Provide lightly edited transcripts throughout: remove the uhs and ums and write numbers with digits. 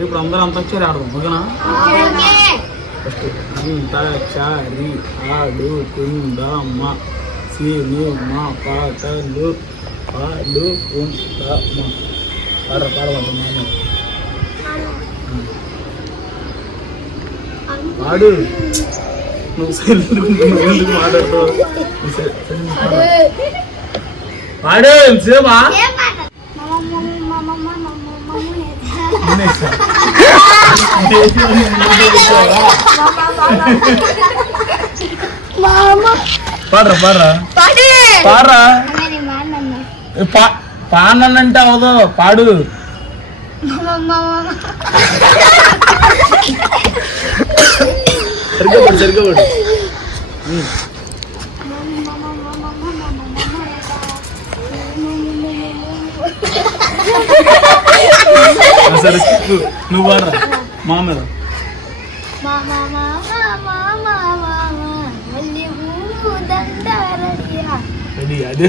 ఇప్పుడు అందరూ అంతాక్షరి ఆడదాం ఓకేనా? ఫస్ట్ అంతాక్షరి ఆడుకుందామ సినిమా పాటలు పాడుకుందామా. పాడమంటున్నాను పాడు. నువ్వు ఎందుకు మాట్లాడుతావు? పాడు సేవా పాడరా పాడరా పాడరా. పాడనంటే అవదో పాడు. సరిగ్గా సరిగ్గా సరే నువ్వు పాడరా మా మీద. అదే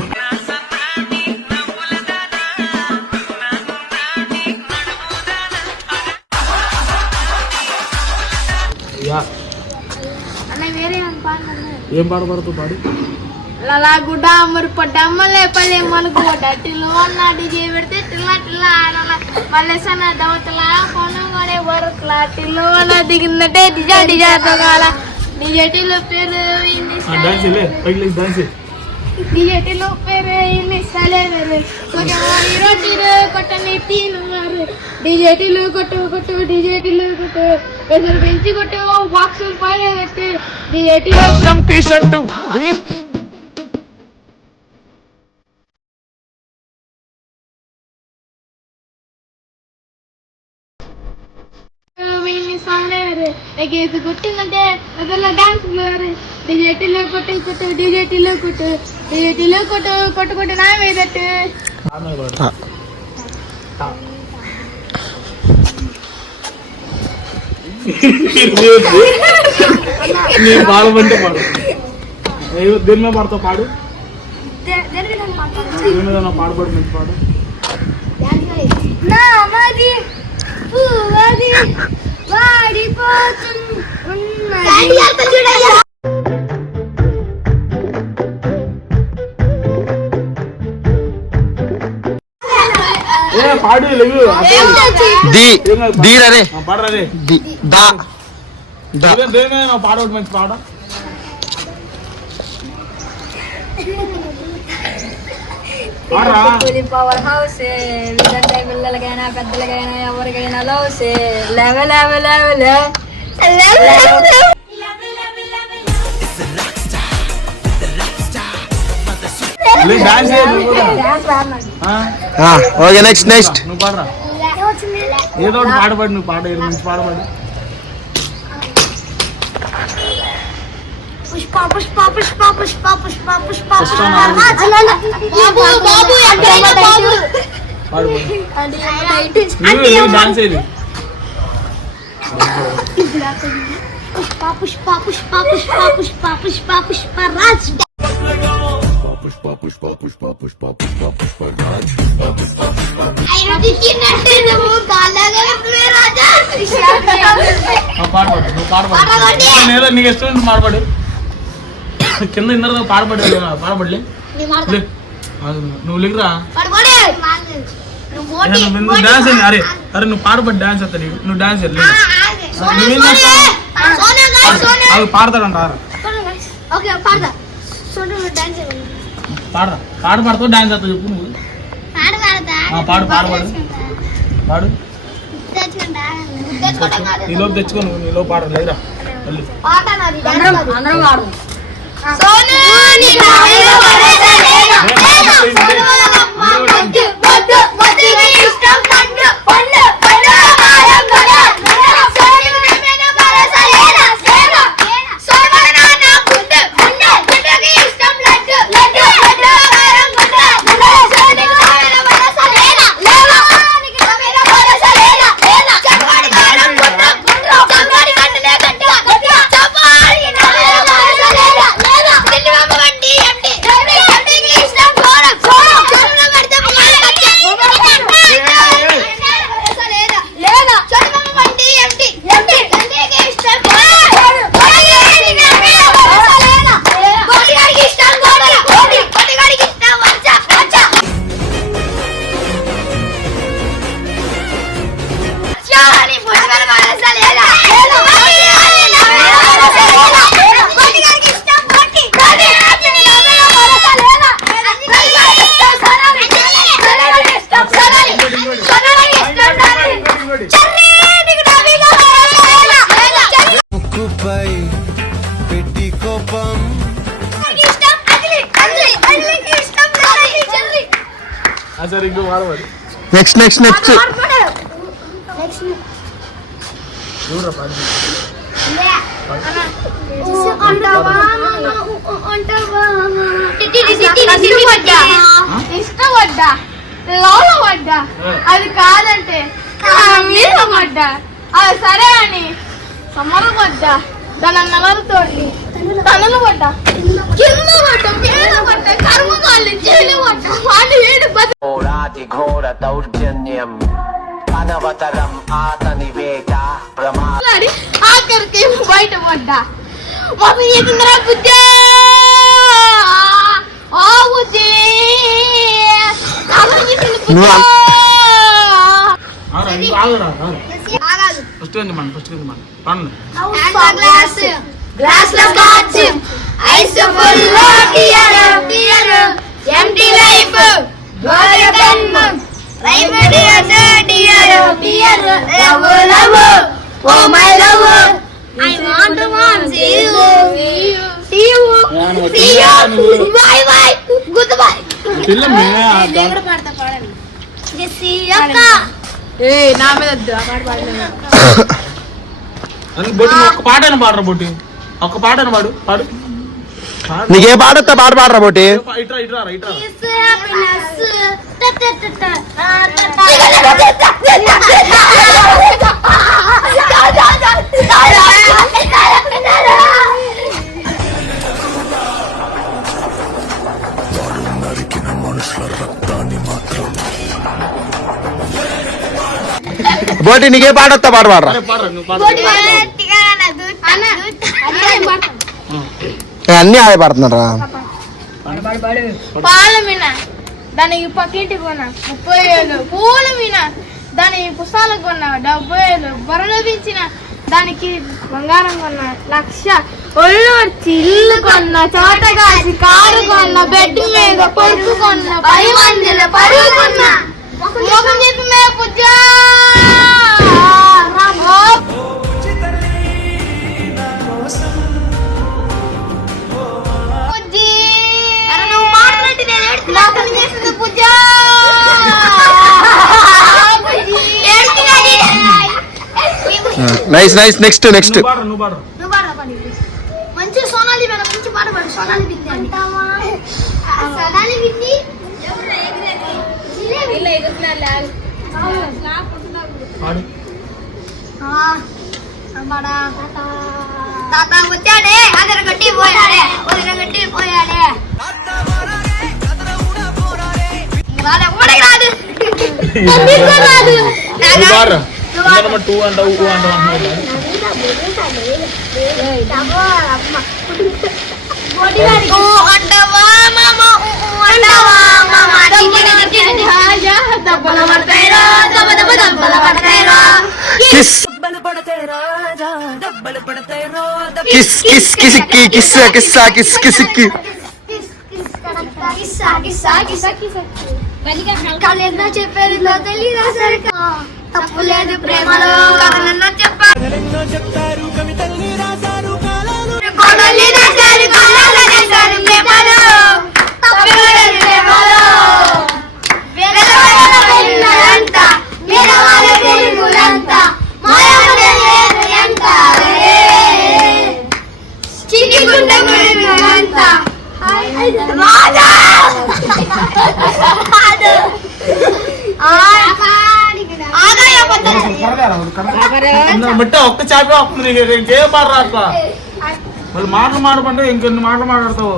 ఏం పాడబడుతూ పాడు. లలా గుడ్డ మరి పొట్టమ్మలే పల్లె మనకు టిల్లు అన్న డీజే పెడితే టిల్లా టిల్లా ఆడాల మళ్ళీ సన్న దవతలా పొలం కొనే వరకులా టిల్లు అన్న దిగిందంటే డిజా డిజా తగాల డిజెటిలో పేరు డిజెటిలో పేరు సలేరు రొట్టిరు కొట్టని టీలు డిజెటిలు కొట్టు కొట్టు డిజెటిలు కొట్టు ఎదురు పెంచి కొట్టు బాక్సులు పైన పెట్టి డిజెటిలో కొట్టిందంటే అదలా డాన్స్ డిజెటిలో కొట్టు కొట్టు డిజెటిలో కొట్టు డిజెటిలో కొట్టు కొట్టు కొట్టు నా మీదట్టు. నేను పాడమంటే పాడు. దేని మీద పాడతావు పాడు. దేని మీద పాడబడి మంచి పాడు. పాడు పాడవద్దు మంచి పాడ. పవర్ హౌస్ విధంగా పిల్లలకైనా పెద్దలకైనా ఎవరికైనా లవ్స్ లేవే లేవే లేవే ఓకే నెక్స్ట్ నెక్స్ట్ నువ్వు పాడరా ఏదో ఒకటి పాడబడి. నువ్వు పాడ మంచి పాడబడి. పుష్ప పుష్ప పుష్ప పుష్ప పుష్ప పుష్ప డాన్స్ ఏది? పుష్ప పుష్ప పుష్ప పుష్ప పుష్ప పుష్ప పుష్ప రాజ్ పుష్ప పుష్ప పుష్ప పుష్ప పుష్ప పుష్ప రాజ్ నీకు ఇష్టం పాడబడి. కింద ఇందరూ పాడబడి పాడబడలే. నువ్వు లిగరా డాన్స్ అయ్యి. అరే అరే నువ్వు పాడబడి డాన్స్ వస్తా. నువ్వు డాన్స్ నువ్వేం చేస్తావు? అవి పాడతాడంట. పాడరా పాడతావు డాన్స్ వస్తా చెప్పు. నువ్వు పాడు పాడబడు పాడు. నీలోపు తెచ్చుకో. నువ్వు నీలో పాడరు లేదురా. పాడబడి నెక్స్ట్ నెక్స్ట్ నెక్స్ట్ చూడరా పాడు ఇష్టపడ్డా లోలో పడ్డా అది కాదంటే మీద పడ్డా అది సరే అని సమర పడ్డా దాని నలరుతోటి తనలు పడ్డా కింద పడ్డా మీద పడ్డా కర్మకాళ్ళు చేయలు పడ్డా వాటి ఏడు ఘోరాతి ఘోర దౌర్జన్యం అనవతరం ఆతని వేట ప్రమాద ఆఖరికి బయట పడ్డా మొత్తం చేసిందిరా బుజ్జా ఓ బుజ్జి ఫస్ట్ ఏంది మన ఫస్ట్ ఏంది మన పండు గ్లాస్ లో scotch ice full tear tear empty life గోల gun life dear dear dear love love oh my love I want to want you see you bye bye goodbye పిల్లమే దేవుడు పాడతా పాడండి జెసి అక్క ఏయ్ నా మీద వద్దు ఆ పాట పాడలేదు అని బొట్టి ఒక్క పాటైనా పాడరా బొట్టి ఒక్క పాటైనా పాడు పాడు నీకే పాడొస్తా పాట పాడరా బోటి ఇట్రా ఇట్రా ఇట్రా is happiness బోటి నీకే పాడొస్తా పాట పాడరా అరే పాడరా నువ్వు పాడు అన్ని ఆయ పాడుతున్నారా పాల మీన దానికి పక్కింటికి కొన్నా 30,000 పూల మీన దాని పుస్తకాలకు కొన్నా 70,000 బర్రెలు పెంచిన దానికి బంగారం కొన్నా 1,00,000 ఒళ్ళు వచ్చి ఇల్లు కొన్నా చాటగాసి కారు కొన్నా బెడ్ మీద పరుపు కొన్నా 10 మందిల పరుగు కొన్నా ముఖం చెప్పి మే పుజ్జా నైస్ నైస్ నెక్స్ట్ నెక్స్ట్ నువ్వు పాడరా మంచి సోనాలి మేడం మంచి పాట పాడు సోనాలి బింది అంటావా సోనాలి బింది పాడు తాత వచ్చాడే అదరగట్టి పోయాడే వదిలగట్టి పోయాడే రాదు నువ్వు పాడరా నెంబర్ 2 అంటావు 2 అంటావు కిస్ కిస్ కిసిక్కి కిస్ కిస్సా కిస్ కిసిక్కి కలేదో చెప్పేది తెలియదా సరిగా తప్పు లేదు ప్రేమలో కథలన్నా చెప్పారు కొడలి రాశారు కళ్ళల్లో రాశారు ప్రేమలో తప్పు లేదు ప్రేమలో వెలవెలవెల్లంతా మెరవాల వెలుగులంతా మాయమలేదు ఎంత చిటిగుండ వెలుగులంతా రాజా మిట్ట ఒక్క చాపే వస్తుంది నీకు ఇంకేం పాడరా అట్లా మళ్ళీ మాటలు మాడమంటే ఇంకెన్ని మాటలు మాట్లాడతావు